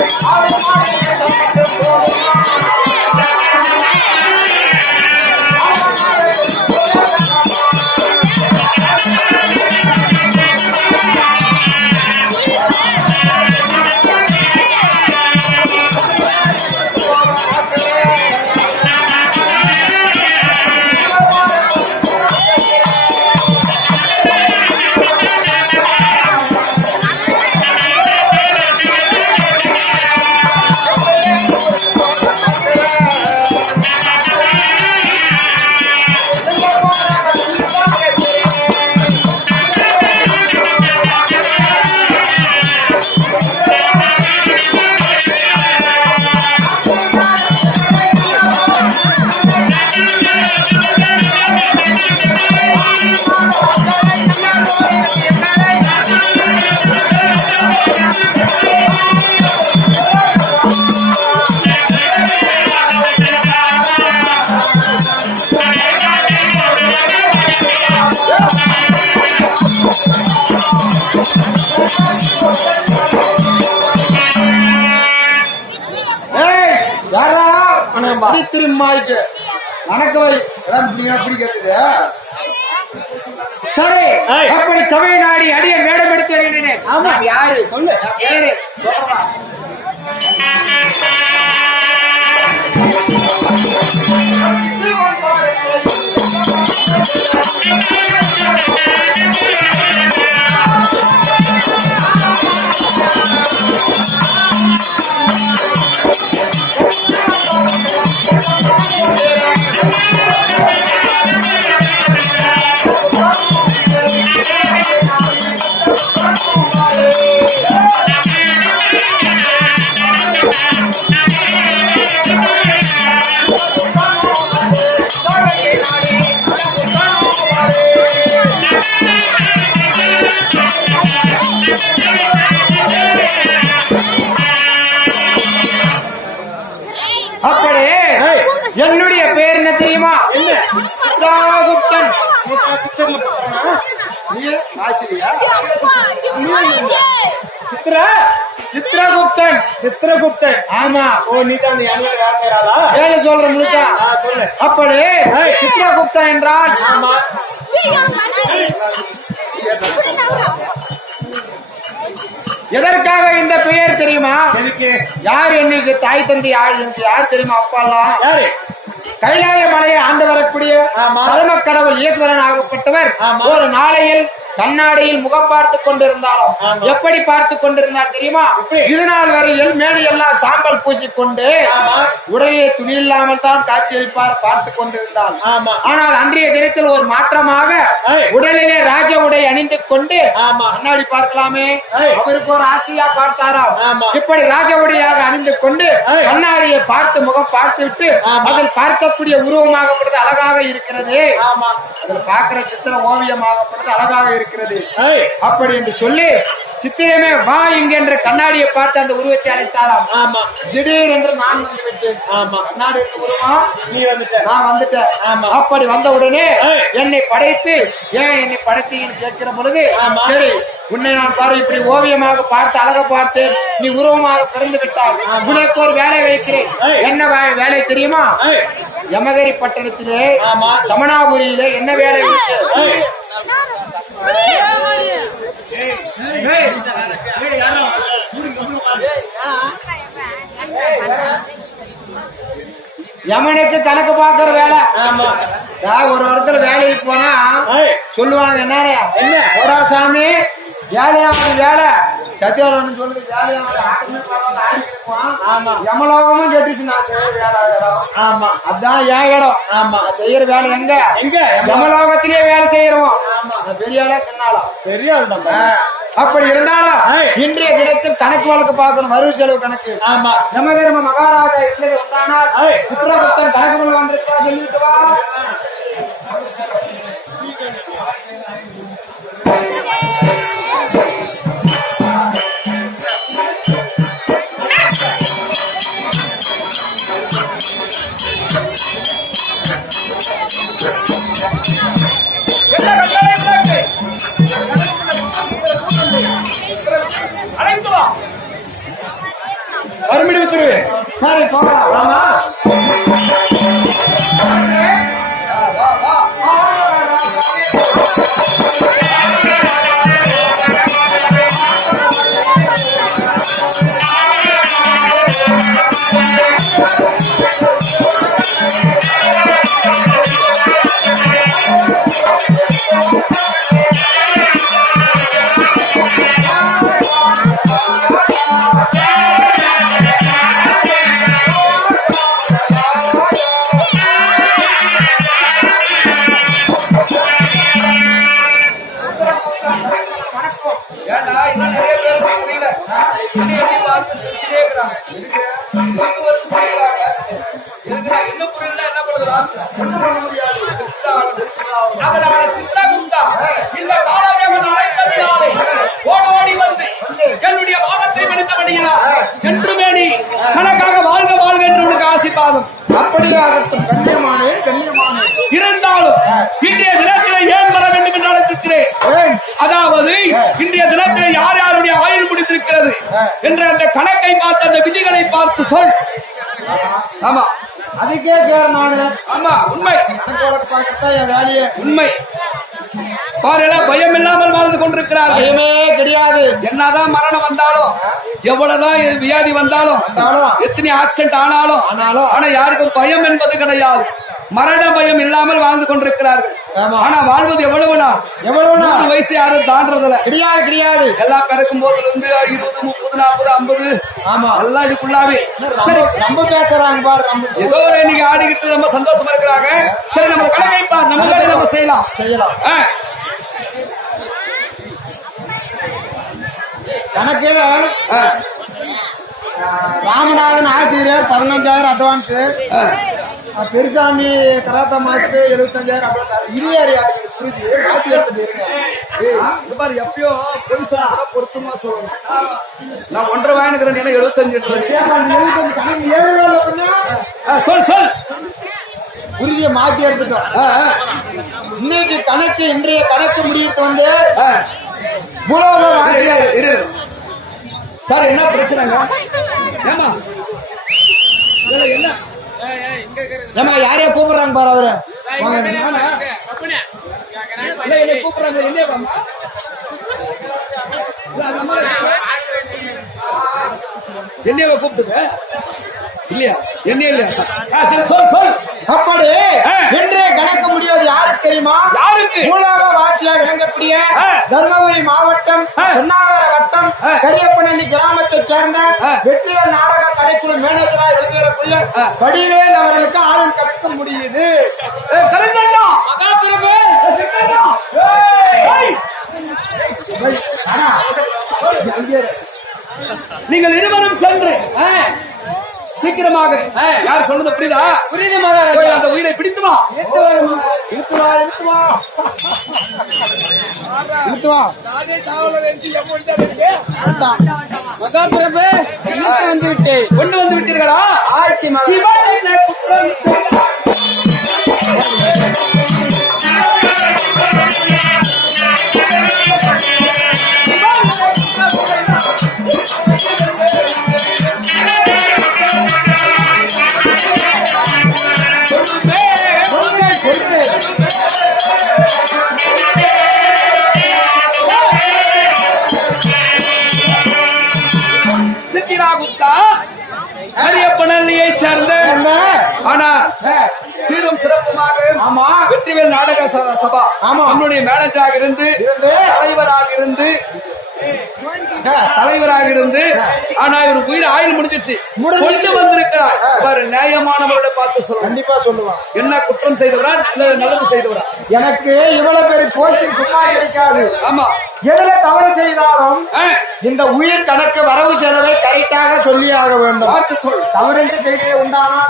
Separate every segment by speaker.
Speaker 1: Thank you. வணக்கம் பிடிக்கிறது. சரி. அப்படி சபை நாடி அடிய மேடம்
Speaker 2: சித்ரா
Speaker 1: சித்ரகுப்தன்
Speaker 2: சித்திரகுப்தன்
Speaker 1: ஆமா.
Speaker 2: ஓ நீ தான் எங்க வேலை செய்யறாளா?
Speaker 1: வேலை சொல்ற முழுசா.
Speaker 2: ஆ, சொல்லு.
Speaker 1: அப்படி சித்ரகுப்தன் என்றால்
Speaker 2: ஆமா.
Speaker 1: எதற்காக இந்த பெயர் தெரியுமா?
Speaker 2: எதுக்கு?
Speaker 1: யார் என்னுக்கு தாய் தந்தை யார் எனக்கு யார் தெரியுமா? அப்பாலாம்
Speaker 2: யாரு?
Speaker 1: கைலாய மலையை ஆண்டு வரக்கூடிய. பரம கடவுள் ஈஸ்வரன் ஆகப்பட்டவர். ஒரு நாளையில் கண்ணாடியில் முகம் பார்த்து கொண்டிருந்தாலும். எப்படி பார்த்து கொண்டிருந்தார் தெரியுமா? இது நாள் வரையில் மேடு எல்லாம் சாம்பல் பூசிக்கொண்டு. உடையை துணி இல்லாமல் தான் காட்சியளிப்பார் பார்த்து கொண்டிருந்தார் ஆனால் அன்றைய தினத்தில் ஒரு மாற்றமாக. உடலிலே ராஜ உடை அணிந்து கொண்டு கண்ணாடி பார்க்கலாமே. அவருக்கு ஒரு ஆசையா பார்த்தாராம். இப்படி ராஜ உடையாக அணிந்து கொண்டு. கண்ணாடியை பார்த்து முகம் பார்த்து விட்டு
Speaker 2: ஆமா.
Speaker 1: அதில் பார்க்கக்கூடிய உருவமாகப்படுது அழகாக இருக்கிறது. அதில் பார்க்கிற சித்திர ஓவியமாகப்படுது அழகாக இருக்கிறது. அப்படி என்று சொல்லி சித்திரமே வா இங்க என்று கண்ணாடியை பார்த்து அந்த உருவத்தை அழைத்தாராம்
Speaker 2: ஆமா.
Speaker 1: திடீர் என்று நான் வந்து விட்டேன்.
Speaker 2: ஆமா.
Speaker 1: கண்ணாடி உருவம்?
Speaker 2: நீ வந்துட்ட.
Speaker 1: நான் வந்துட்டேன்.
Speaker 2: ஆமா.
Speaker 1: அப்படி வந்த உடனே. என்னை படைத்து ஏன் என்னை படைத்தீங்கன்னு கேட்கிற பொழுது. சரி உன்னை நான் பாரு இப்படி ஓவியமாக பார்த்து அழக பார்த்து நீ உருவமாக பிறந்து விட்டால் உனக்கு ஒரு வேலை வைக்கிறேன். என்ன வே- வேலை தெரியுமா? யமகரி பட்டணத்திலே
Speaker 2: ஆமா.
Speaker 1: சமணாபுரியிலே என்ன வேலை இருக்கு?
Speaker 2: ஏய்
Speaker 1: ஏய், யமனுக்கு கணக்கு பார்க்கிற வேலை.
Speaker 2: ஆமா.
Speaker 1: நான் ஒரு இடத்துல வேலைக்கு போனா சொல்லுவாங்க
Speaker 2: என்ன?
Speaker 1: சாமி வேலையாவது வேலை சத்தியாலன்னு சொல்லுது வேலையாவது யமலோகமும் கெட்டுச்சு நான் செய்யற வேலை.
Speaker 2: ஆமா.
Speaker 1: அதான் என் இடம்?
Speaker 2: ஆமா.
Speaker 1: செய்யற வேலை எங்க?
Speaker 2: எங்க?
Speaker 1: யமலோகத்திலேயே வேலை செய்யறோம். நான் பெரிய ஆளா சின்னாளா
Speaker 2: பெரிய ஆள் தான்
Speaker 1: அப்படி இருந்தாலும். இன்றைய தினத்தில் கணக்கு வழக்கு பார்க்கணும் வரவு செலவு கணக்கு.
Speaker 2: ஆமா.
Speaker 1: நம்ம தர்ம மகாராஜா இருந்தது உண்டானால். சித்திரகுப்தன் கணக்கு வந்திருக்கா சொல்லிட்டு வா.
Speaker 2: அழைத்து வா மறுபடியும் வித்துருவேன்
Speaker 1: சரி போகலாம்
Speaker 2: ஆமா
Speaker 3: புரியல என்ன பண்ணுறது அதனால சித்ரா குப்தா இந்த காலதேவன் அழைத்ததினாலே ஓடி ஓடி வந்து என்னுடைய வாதத்தை மனிதபடியினார் என்றுமே நீ கணக்காக வாழ்க வாழ்க என்று உனக்கு ஆசிப்பாதம்
Speaker 1: கண்ணியமானே கண்ணியமானே.
Speaker 3: இருந்தாலும் இன்றைய தினத்திலே ஏன் வர வேண்டும் என்று அழைத்திருக்கிறேன் அதாவது இன்றைய தினத்தில் யார் யாருடைய ஆயுள் முடிந்திருக்கிறது என்ற அந்த கணக்கை பார்த்து அந்த விதிகளை பார்த்து சொல். ஆமா.
Speaker 1: அதுக்கே கேர் நானு
Speaker 3: ஆமா உண்மை.
Speaker 1: கணக்கு வழக்கு பார்க்கத்தான் என் வேலையே
Speaker 3: உண்மை. பயம் இல்லாமல் வாழ்ந்து கொண்டிருக்கிறார்கள்.
Speaker 1: பயமே கிடையாது.
Speaker 3: என்னதான் மரணம் வந்தாலும் எவ்வளவுதான் வியாதி வந்தாலும்
Speaker 1: வந்தாலும்
Speaker 3: எத்தனை ஆக்சிடென்ட் ஆனாலும்
Speaker 1: ஆனாலும்
Speaker 3: ஆனா யாருக்கும் பயம் என்பது கிடையாது. மரண பயம் இல்லாமல் வாழ்ந்து கொண்டிருக்கிறார்கள்.
Speaker 1: ஆமா.
Speaker 3: ஆனா வாழ்வது எவ்வளவு நாள்
Speaker 1: எவ்வளவு நாள்
Speaker 3: நூறு வயசு யாரும் தாண்டறதில்ல.
Speaker 1: கிடையாது கிடையாது.
Speaker 3: எல்லாம் பிறக்கும் போதுல இருந்து இருபது முப்பது நாற்பது ஐம்பது.
Speaker 1: ஆமா.
Speaker 3: எல்லாம் இதுக்குள்ளாவே.
Speaker 1: ரொம்ப பேசுறாங்க பாரு நம்ம
Speaker 3: ஏதோ ஒரு இன்னைக்கு ஆடிக்கிட்டு ரொம்ப சந்தோஷமா இருக்கிறாங்க. சரி நம்ம கணக்கை நம்ம நம்ம செய்யலாம்.
Speaker 1: செய்யலாம்.
Speaker 3: ஆ,
Speaker 1: கணக்கு
Speaker 3: ஆ,
Speaker 1: ராமநாதன் ஆசிரியர் பதினஞ்சாயிரம் அட்வான்ஸ். பெருசாமி கராத்தா மாஸ்டர் எழுபத்தஞ்சாயிரம் அட்வான்ஸ் இருபதாயிரம் யாருக்கு புரியுது. மாத்தி எடுத்து
Speaker 3: பாரு எப்பயோ கூட பொருத்தமா சொல்லணும். நான் ஒன்றரை வாங்கிக்கிறேன் என்ன எழுபத்தஞ்சு
Speaker 1: எழுபத்தஞ்சு கணக்கு ஏழு
Speaker 3: சொல் சொல்.
Speaker 1: உறுதியை மாத்தி எடுத்துட்டோம். இன்னைக்கு கணக்கு இன்றைய கணக்கு முடிவுக்கு வந்து
Speaker 3: ஆ.
Speaker 1: பூலோக
Speaker 3: இரு,
Speaker 1: வாசிகள்
Speaker 3: இரு, இரு. சார் என்ன பிரச்சனைங்க? ஏமா என்ன?
Speaker 1: ஏமா யாரையா கூப்பிடுறாங்க பாரு அவரு?
Speaker 3: கூப்பிடுறாங்க என்னையவ கூப்பிட்டுங்க இல்லையா? என்ன இல்லையா? சொல் சொல்.
Speaker 1: அப்படி. இன்றைய கணக்கு முடிவது யாருக்கு தெரியுமா?
Speaker 3: யாருக்கு?
Speaker 1: பூலோக வாசியா விளங்கக்கூடிய. தர்மபுரி மாவட்டம். பொன்னாகர வட்டம்
Speaker 3: ஆ.
Speaker 1: கரியப்பனல்லி கிராமத்தைச் சேர்ந்த. வெற்றிவேல் நாடக கலைக்குழு மேனேஜரா விளங்குகிறக்கூடிய
Speaker 3: ஆ.
Speaker 1: வடிவேல் அவர்களுக்கு ஆயுள் கணக்கு முடியுது!
Speaker 3: நீங்கள் இருவரும் சென்று சீக்கிரமாக. யார் சொன்னது புரியுதா? புரியுது போய் அந்த உயிரை பிடித்து வா.
Speaker 1: இழுத்து வா இழுத்து வா இழுத்து வா.
Speaker 4: மகாபிரபு இழுத்து வந்து விட்டேன்
Speaker 3: கொண்டு வந்து விட்டீர்களா?
Speaker 4: ஆட்சி மகா.
Speaker 3: முடிஞ்சிருச்சு. கொண்டு வந்திருக்கிறார். இவர் நியாயமானவர்களை பார்த்து சொல்லணும்
Speaker 1: கண்டிப்பா சொல்லுவான்
Speaker 3: என்ன குற்றம் செய்தவரா இல்ல நல்லது செய்தவரா?
Speaker 1: எனக்கு இவ்வளவு பெரிய கோச்சிங் சும்மா கிடைக்காது.
Speaker 3: ஆமா.
Speaker 1: எதுல தவறு செய்தாலும் இந்த உயிர் கணக்கு வரவு செலவை கரெக்டாக சொல்லி ஆக வேண்டும்.
Speaker 3: பார்த்து சொல்.
Speaker 1: தவறென்று செய்தே உண்டானா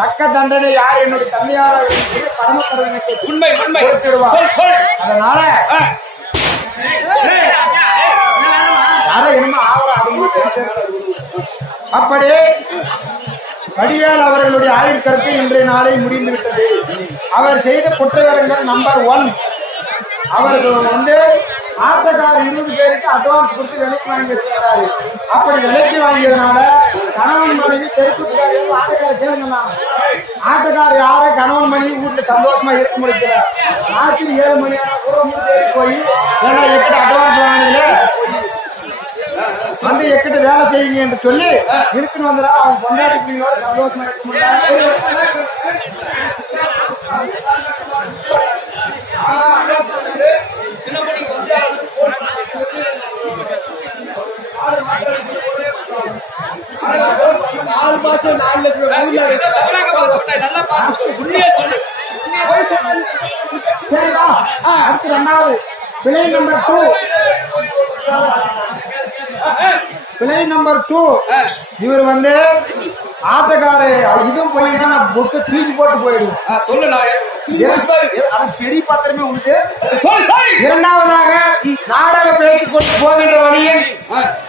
Speaker 1: தக்க தண்டனை யார் என்னுடைய தந்தையார பரமக்கடனுக்கு
Speaker 3: உண்மை உண்மை.
Speaker 1: அதனால யாரோ என்னமோ ஆவற அது அப்படி வடிவேல் அவர்களுடைய ஆயுள் கருத்து இன்றைய நாளை முடிந்துவிட்டது அவர் செய்த குற்றவியரங்கள் நம்பர் ஒன் அவர்கள் வந்து ஆட்டக்காரர் இருபது பேருக்கு அட்வான்ஸ் கொடுத்து விலைக்கு வாங்கி வச்சிருக்கிறாரு. அப்படி விலைக்கு வாங்கியதுனால கணவன் மனைவி தெருக்குக்காரி ஆட்டக்கார கேளுங்க ஆட்டக்கார யாரை கணவன் மனைவி வீட்டுல சந்தோஷமா இருக்க முடியல ராத்திரி ஏழு மணி ஆனா கூட மூணு போய் ஏன்னா எப்படி அட்வான்ஸ் வாங்கினீங்க வந்து எக்கிட்ட வேலை செய்யுங்க என்று சொல்லி இருக்குன்னு வந்துடா அவன் பொண்டாட்டி பிள்ளைங்களோட சந்தோஷமா இருக்க முடியல
Speaker 3: நாலு மாசம் நாலு லட்சம் நல்லா பார்த்து சொல்லு. உண்மையா சொல்லு
Speaker 1: சரிடா அடுத்து ரெண்டாவது பிழை நம்பர் டூ பிழை நம்பர் டூ இவர் வந்து ஆட்டக்கார இதுவும் போயின்னா நான் புக்கு தூக்கி போட்டு அது பெரிய பத்திரமே உண்டு இரண்டாவதாக நாடக பேசிக்கொண்டு போகின்ற வழியில்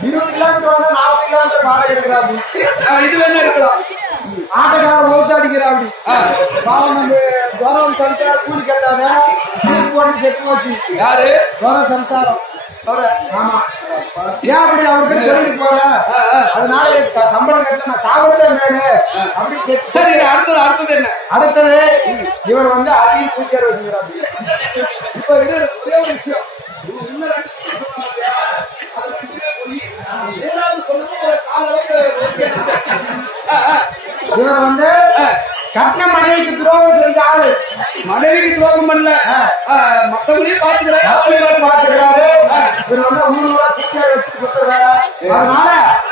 Speaker 1: இருபது கிலோமீட்டர் வந்து நாற்பது கிலோமீட்டர் வாடகை எடுக்கிறாரு
Speaker 3: இது வேணா இருக்கலாம்
Speaker 1: ஆட்டக்காரர் ஓத்து அடிக்கிறாரு பாவம் நம்ம கௌரவம் சம்சார கூலி கட்டாத போட்டு செத்து போச்சு.
Speaker 3: யாரு?
Speaker 1: கௌரவ சம்சாரம். ஏன் அப்படி அவருக்கு சொல்லிட்டு போற? அதனால சம்பளம் கட்ட நான் சாப்பிடவே மேலே. அப்படி
Speaker 3: சரி அடுத்தது அடுத்தது என்ன?
Speaker 1: அடுத்தது இவர் வந்து அதிக பூஜை வச்சுக்கிறாரு
Speaker 3: இப்ப இது ஒரே ஒரு விஷயம். இது இன்னும் ரெண்டு
Speaker 1: இவர் வந்து கட்டின மனைவிக்கு துரோகம் செஞ்ச ஆளு.
Speaker 3: மனைவிக்கு துரோகம் பண்ணல. மத்தவங்களையும் பாத்துக்கிறேன்
Speaker 1: மக்கள் பார்த்துக்கிறாரு. இவர் வந்து ஊர் ஊரா பூஜை வச்சு கொடுத்துறாரு. அதனால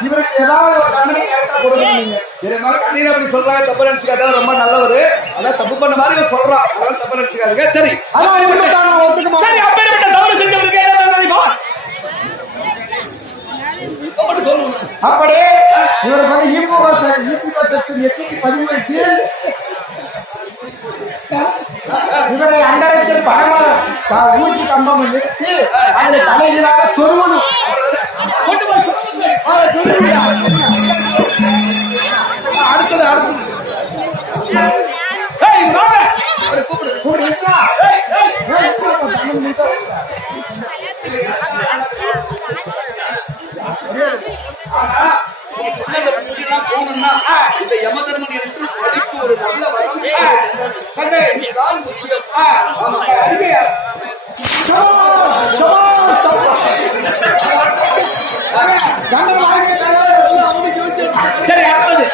Speaker 1: இவருக்கு ஏதாவது ஒரு தண்டனை கரெக்டா கொடுக்கணும்
Speaker 3: கண்ணீர் அப்படி சொல்றாங்க தப்பு நினைச்சுக்காத ரொம்ப நல்லவரு. அதான் தப்பு பண்ண மாதிரி சொல்றான். தப்பு நினைச்சுக்காதீங்க. சரி. சரி அப்பேற்பட்ட தவறு செஞ்சவருக்கு என்ன தண்டனை பா அப்படி சொல்லுங்க
Speaker 1: அப்படியே இவருக்கு வந்து ஈப்புகோ ஈப்புகோ செக்ஷன் எட்டுக்கு பதிமூணு கீழ் இவரை அண்டரத்தில் பரம ஊசி கம்பம் நிறுத்தி அதில் சொருவணும்.
Speaker 3: ஆ, சொல்லுங்க. அடுத்தது அடுத்தது இந்த யமதர்மன் என்று படிப்பு ஒரு நல்ல. சரி அடுத்தது.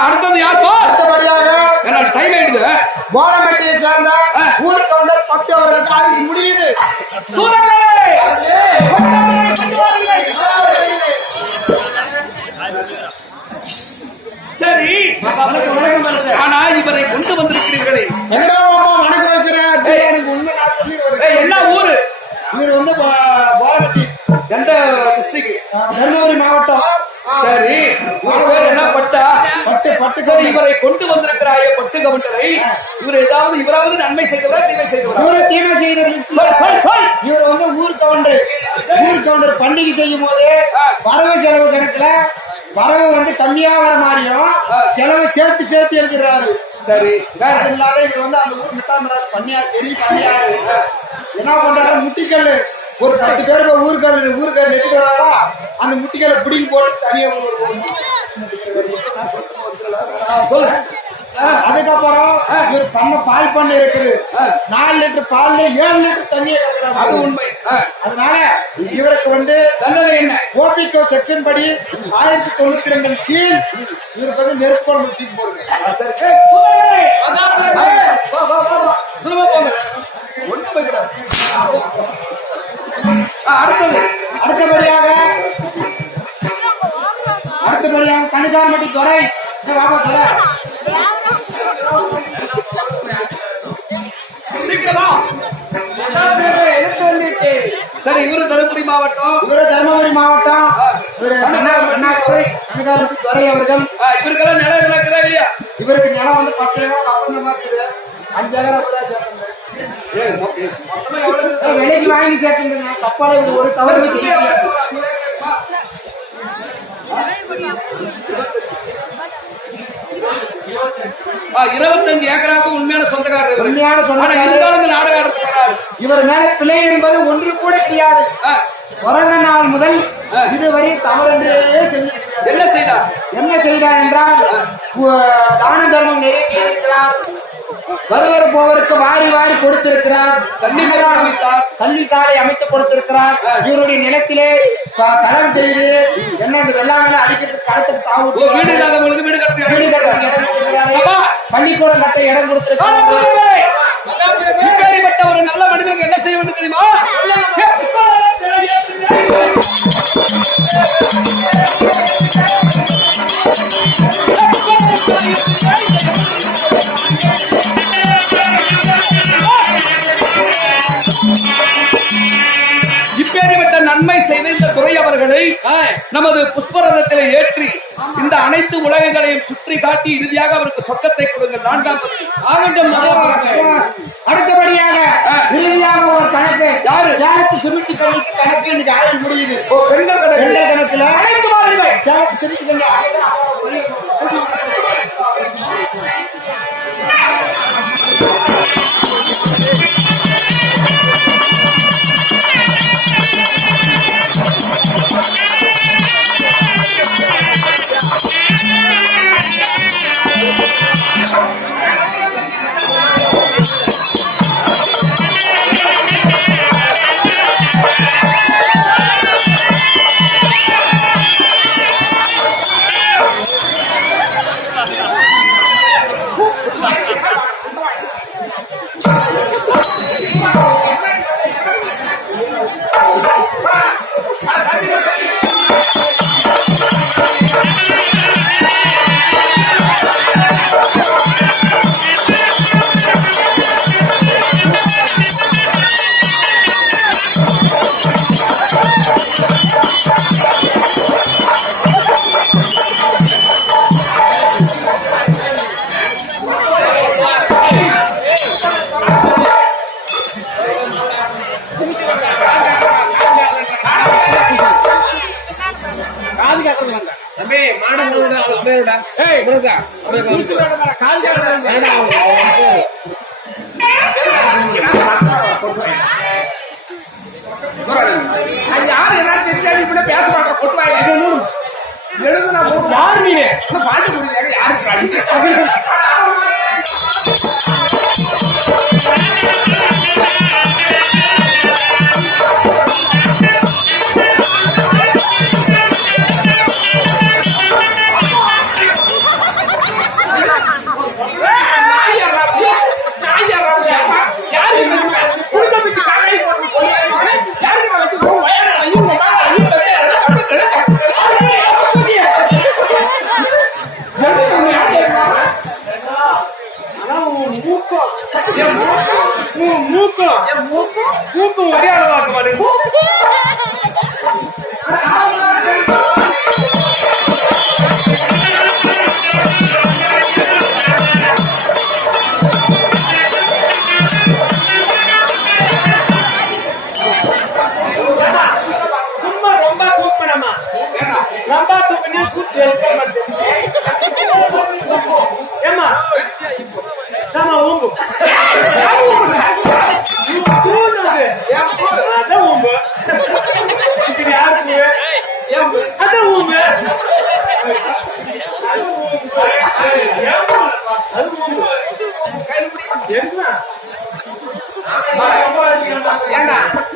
Speaker 3: அடுத்தது யாருப்பா
Speaker 1: அடுத்தபடியாக
Speaker 3: என்ன டைம் ஆயிடுது.
Speaker 1: போனம்பட்டியை சேர்ந்த. ஊர் கவுண்டர் பட்டு அவர்களுக்கு ஆயுசு முடியுது.
Speaker 3: ஆனா இவரை கொண்டு வந்திருக்கிறீர்களே. என்ன ஊரு?
Speaker 1: இவர் வந்து
Speaker 3: எந்த டிஸ்ட்ரிக்ட்
Speaker 1: தருமபுரி மாவட்டம்.
Speaker 3: சரி. என்ன பட்டா?
Speaker 1: பட்டு பட்டு
Speaker 3: சரி இவரை கொண்டு வந்திருக்கிறாயே பட்டு கவுண்டரை. இவர் ஏதாவது இவராவது நன்மை செய்தவரா தீமை செய்தவரா?
Speaker 1: தீமை செய்த லிஸ்ட்ல
Speaker 3: சொல் சொல் சொல்.
Speaker 1: இவர் வந்து ஊர் கவுண்டர். ஊர் கவுண்டர் பண்டிகை செய்யும் போது வரவு செலவு கணக்குல வரவு வந்து கம்மியா வர மாதிரியும் செலவு சேர்த்து சேர்த்து எழுதுறாரு.
Speaker 3: சரி வேற?
Speaker 1: இல்லாத இவர் வந்து அந்த ஊர் மிட்டாமராஜ் பண்ணியார் பெரிய பண்ணியாரு. என்ன பண்றாரு? முட்டிக்கல் ஒரு பத்து பேர் போய் ஊருக்கல் ஊருக்கல் நெட்டு வராடா அந்த முட்டிக்கல்ல பிடிங்கி போட்டு தனியா
Speaker 3: சொல்லு.
Speaker 1: அதுக்கப்புறம் இவர் பண்ண பால் பண்ணை இருக்குது. நாலு லிட்டர் பால்ல ஏழு லிட்டர் தண்ணியை
Speaker 3: அது உண்மை.
Speaker 1: அதனால இவருக்கு வந்து
Speaker 3: தண்டனை என்ன?
Speaker 1: ஓபிகோ செக்ஷன் படி ஆயிரத்தி தொண்ணூத்தி ரெண்டு கீழ் இவருக்கு வந்து நெருப்பு குழம்பு தூக்கி போடுங்க.
Speaker 3: அடுத்தது.
Speaker 1: அடுத்தபடியாக அடுத்தபடியாக கணிதாம்பட்டி துறை
Speaker 3: சரி இவரு தருமபுரி மாவட்டம்.
Speaker 1: இவரு தருமபுரி மாவட்டம். துறை. அவர்கள்.
Speaker 3: இவருக்கெல்லாம் நிலம் இருக்குதா இல்லையா?
Speaker 1: இவருக்கு நிலம் வந்து பத்து ஏக்கர் அப்பந்த மாசம் அஞ்சு ஏக்கர் சேர்க்கணும்? விலைக்கு வாங்கி சேர்க்கணும் தப்பால இது ஒரு தவறு
Speaker 3: சரி,
Speaker 1: செய்ய
Speaker 3: எவ்வளவு இருக்கு? ஆ, இருபத்தஞ்சு ஏக்கராவுக்கு உண்மையான சொந்தக்காரர்.
Speaker 1: உண்மையான சொந்தக்காரர்.
Speaker 3: இருந்தாலும் இந்த நாடகம் வராரு.
Speaker 1: இவர் மேல பிழை என்பது ஒன்று கூட கிடையாது. பிறந்த நாள் முதல் இதுவரை தவறென்றே செஞ்சிருக்கிறார்.
Speaker 5: என்ன செய்தார்?
Speaker 1: என்ன செய்தார் என்றால் தான தர்மம் நிறைய செய்திருக்கிறார் வருவர் போவருக்கு வாரி வாரி கொடுத்திருக்கிறார்
Speaker 5: தண்ணி மரம் அமைத்தார்.
Speaker 1: கல்வி சாலை அமைத்து கொடுத்திருக்கிறார் இவருடைய நிலத்திலே களம் செய்து என்ன இந்த வெள்ளாமலை அடிக்கிறதுக்கு களத்துக்கு தாவு
Speaker 5: வீடு இல்லாதவங்களுக்கு வீடு கட்டுறது
Speaker 1: வீடு.
Speaker 5: சபாஷ்.
Speaker 1: பள்ளிக்கூடம் கட்ட இடம் கொடுத்திருக்கிறார்
Speaker 5: ஒரு நல்ல மனிதனுக்கு என்ன செய்ய வேண்டும் தெரியுமா நமது புஷ்பரதத்திலே ஏற்றி இந்த அனைத்து உலகங்களையும் சுற்றி காட்டி இறுதியாக அவருக்கு சொர்க்கத்தை கொடுங்க நான்காம்
Speaker 4: ஆகட்டும்
Speaker 1: அடுத்தபடியாக இறுதியாக ஒரு கணக்கு.
Speaker 5: யாரு?
Speaker 1: சேலத்து சிமெண்ட் கணக்கு. கணக்கு இன்னைக்கு முடியுது.
Speaker 5: ஓ பெண்கள் கணக்கு.
Speaker 1: கணக்குல
Speaker 5: அழைத்து வாருங்கள்
Speaker 1: சேலத்து சிமெண்ட் கணக்கு ஆயுள்
Speaker 5: யாரு என்னன்னு தெரியாது இப்படி பேச மாட்டேன் கொட்டுவாங்க எழுது நான் போட்டு யாரு நீங்க? பாட்டு கொடுங்க யாரு மூக்கும் ஒரே அளவாக்க மாட்டேங்குது சும்மா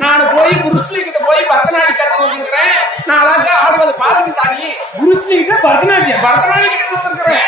Speaker 5: நான் போய் குருஸ்லி கிட்ட போய் பரதநாட்டியம் கத்து வந்துருக்கிறேன். நான் அழகா ஆடுவது பாருங்க சாமி குருஸ்லி கிட்ட பரதநாட்டியம் பரதநாட்டியம் கத்து வந்துருக்கிறேன்.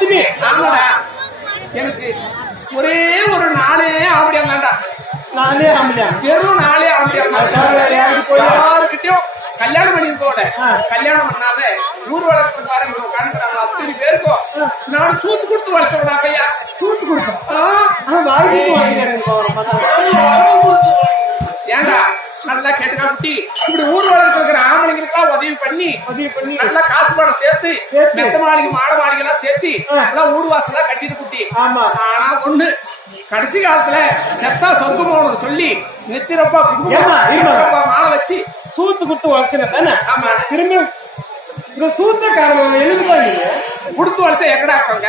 Speaker 5: உத்துமே ஆமாடா. எனக்கு ஒரே ஒரு நாளே ஆம்படியா வேண்டாம்
Speaker 2: நானே ஆம்பளையா?
Speaker 5: வெறும் நாளே ஆம்படியா யாருக்கிட்டயும் கல்யாணம் பண்ணி போட. கல்யாணம் பண்ணாத ஊர் வளர்ப்பு பாருங்க கணக்கு அத்தனை பேருக்கும். நான் சூத்து கொடுத்து வளர்ச்சோடா பையா? சூத்து கொடுத்தோம் ஏண்டா? நல்லா கேட்டுக்கா குட்டி இப்படி ஊர் வளர்த்து இருக்கிற ஆம்பளைங்களுக்கெல்லாம் உதவி பண்ணி
Speaker 2: உதவி பண்ணி.
Speaker 5: நல்லா காசு பணம் சேர்த்து. மெத்த மாளிகை மாட மாளிகை எல்லாம் சேர்த்து
Speaker 2: ஆ.
Speaker 5: எல்லாம் ஊர் வாசலா கட்டிட்டு குட்டி
Speaker 2: ஆமா.
Speaker 5: ஆனா ஒண்ணு கடைசி காலத்துல செத்தா சொத்து போகணும் சொல்லி நெத்திரப்பா. குங்குமப்பா மாலை வச்சு
Speaker 2: சூத்து கொடுத்து உழைச்சன தானே
Speaker 5: ஆமா
Speaker 2: திரும்ப இந்த சூத்தக்காரங்க எழுதுவாங்க
Speaker 5: கொடுத்து வருஷம் எங்கடா இருக்காங்க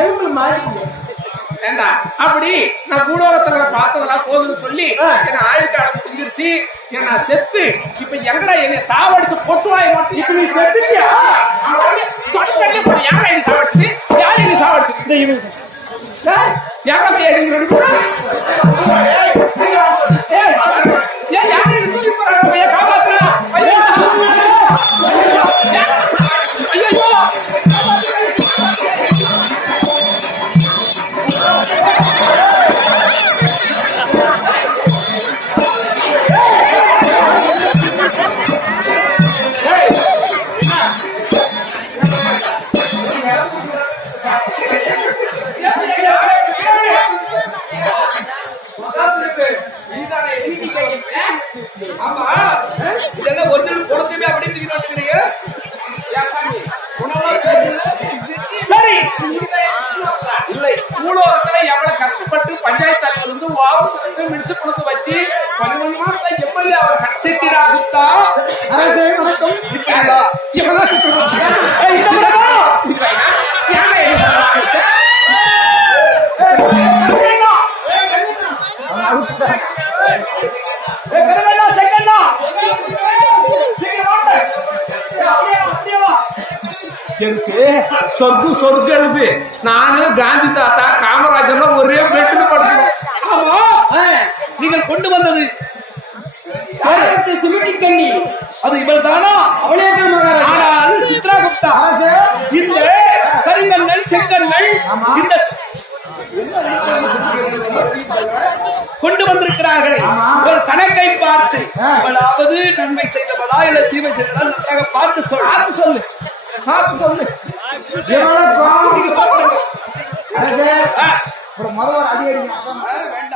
Speaker 2: எழுதுல மாறிக்கீங்க
Speaker 5: ஏண்டா? அப்படி நான் பூலோகத்துல பார்த்ததெல்லாம் போதும்னு சொல்லி. என்ன ஆயுள் காலம் முடிஞ்சிருச்சு என்ன நான் செத்து. இப்ப எங்கடா என்னை சாவடிச்சு பொட்டு வாய மாட்டேன்
Speaker 2: இப்ப நீ செத்துட்டியா?
Speaker 5: யாரா என்னை சாவடிச்சு? யார் என்னை சாவடிச்சு? யாரா போய்? ஏய், ஏய், யாரை சொர்க்கு சொர்க்கு எழுது. நானு காந்தி தாத்தா காமராஜர் ஒரே பெட்டுல ஆமா. நீங்கள் கொண்டு வந்தது.
Speaker 2: சிமிட்டி கண்ணி.
Speaker 5: அது இவள் தானா
Speaker 2: அவளே
Speaker 5: ஆனால் சித்ரா குப்தா இந்த இந்த கொண்டு வந்திருக்கிறார்கள். உங்கள் கணக்கை பார்த்து இவளாவது நன்மை செய்தவளா இல்ல தீமை செய்தவளா? நன்றாக பார்த்து சொல். பார்த்து சொல்லு. பார்த்து சொல்லு.
Speaker 1: இவ்வளவு
Speaker 5: நீங்க
Speaker 1: முதல்வர்